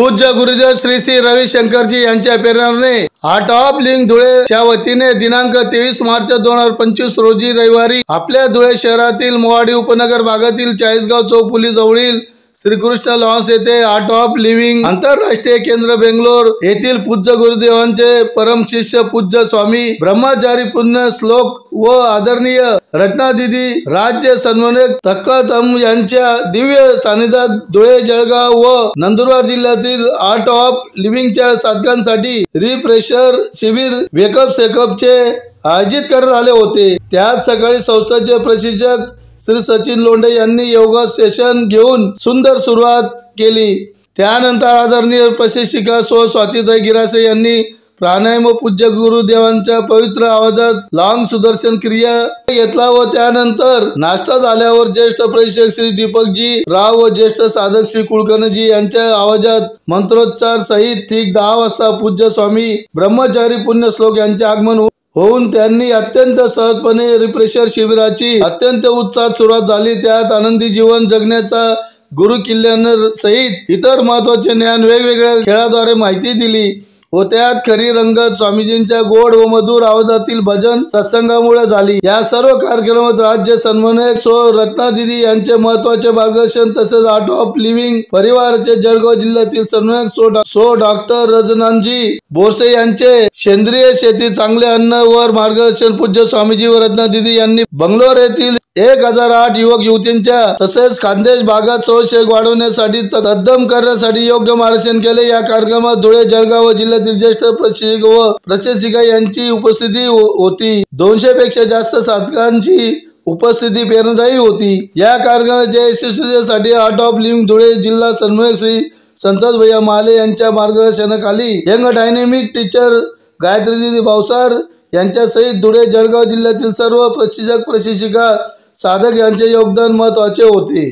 पूज्य गुरुजन श्री श्री रविशंकरजी यांच्या प्रेरणेने आर्ट ऑफ लिव्हिंग धुळेच्या वतीने दिनांक 23 मार्च 2025 रोजी रविवारी आपल्या धुळे शहरातील मोवाडी उपनगर भागातील चाळीसगाव चौफुली जवळील श्रीकृष्ण लॉन्स येथे आर्ट ऑफ लिव्हिंग आंतरराष्ट्रीय केंद्र बेंगलोर येथील पूज्य गुरुदेवांचे परम शिष्य पूज्य स्वामी ब्रह्मचारी पुण्य श्लोक व आदरणीय रत्नादिदी राज्य समन्वयक तक्कातम यांच्या दिव्य सानिध्यात धुळे, जळगाव व नंदुरबार जिल्ह्यातील आर्ट ऑफ लिव्हिंगच्या साधकांसाठी रिफ्रेशर शिबिर वेकअप सेकअपचे आयोजित करण्यात आले होते। त्यात सकाळी संस्थेचे प्रशिक्षक श्री सचिन लोंढे यांनी योगा सेशन घेऊन सुंदर सुरुवात केली। त्यानंतर आदरणीय प्रशिक्षिका स्वातीताई गिरासे यांनी प्राणायाम व पूज्य गुरुदेवांच्या पवित्र आवाजात लॉंग सुदर्शन क्रिया घेतला व त्यानंतर नाश्ता झाल्यावर ज्येष्ठ प्रशिक्षक श्री दीपकजी राव व ज्येष्ठ साधक श्री कुलकर्णीजी यांच्या आवाजात मंत्रोच्चार सहित ठीक 10 वाजता पूज्य स्वामी ब्रह्मचारी पुण्य श्लोक यांचे आगमन होऊन त्यांनी अत्यंत सहजपणे रिफ्रेशर शिबिराची अत्यंत उत्साहात सुरुवात झाली। त्यात आनंदी जीवन जगण्याचा गुरु किल्ल्यानं सहित इतर महत्वाचे ज्ञान वेगवेगळ्या खेळाद्वारे माहिती दिली व त्यात खरी रंगत स्वामीजींच्या गोड व मधुर आवाजातील भजन सत्संगामुळे झाली। या सर्व कार्यक्रमात राज्य समन्वयक रत्नादिदी यांचे महत्वाचे मार्गदर्शन तसेच आर्ट ऑफ लिव्हिंग परिवाराचे जळगाव जिल्ह्यातील समन्वयक डॉक्टर रजनांजी बोरसे यांचे सेंद्रिय शेती चांगले अन्न वर मार्गदर्शन पूज्य स्वामीजी व रत्नादिदी यांनी बंगलोर येथील 1008 युवक युवतींच्या तसेच खानदेश भागात संशय वाढवण्यासाठी कदम करण्यासाठी योग्य मार्गदर्शन केले। या कार्यक्रमात धुळे, जळगाव जिल्ह्यातील ज्येष्ठ प्रशिक्षक व प्रशिक्षिका यांची उपस्थिती होती। 200 पेक्षा जास्त साधकांची उपस्थिती प्रेरणादायी होती। या कार्यक्रमाच्या यशस्वीतेसाठी आर्ट ऑफ लिव्हिंग धुळे जिल्हा समन्वयक श्री संतोष भैया माले यांच्या मार्गदर्शनाखाली यंग डायनेमिक टीचर गायत्रीदिदी भावसार यांच्या सहित धुळे, जळगाव जिल्ह्यातील सर्व प्रशिक्षक प्रशिक्षिका साधक यांचे योगदान महत्वाचे होते।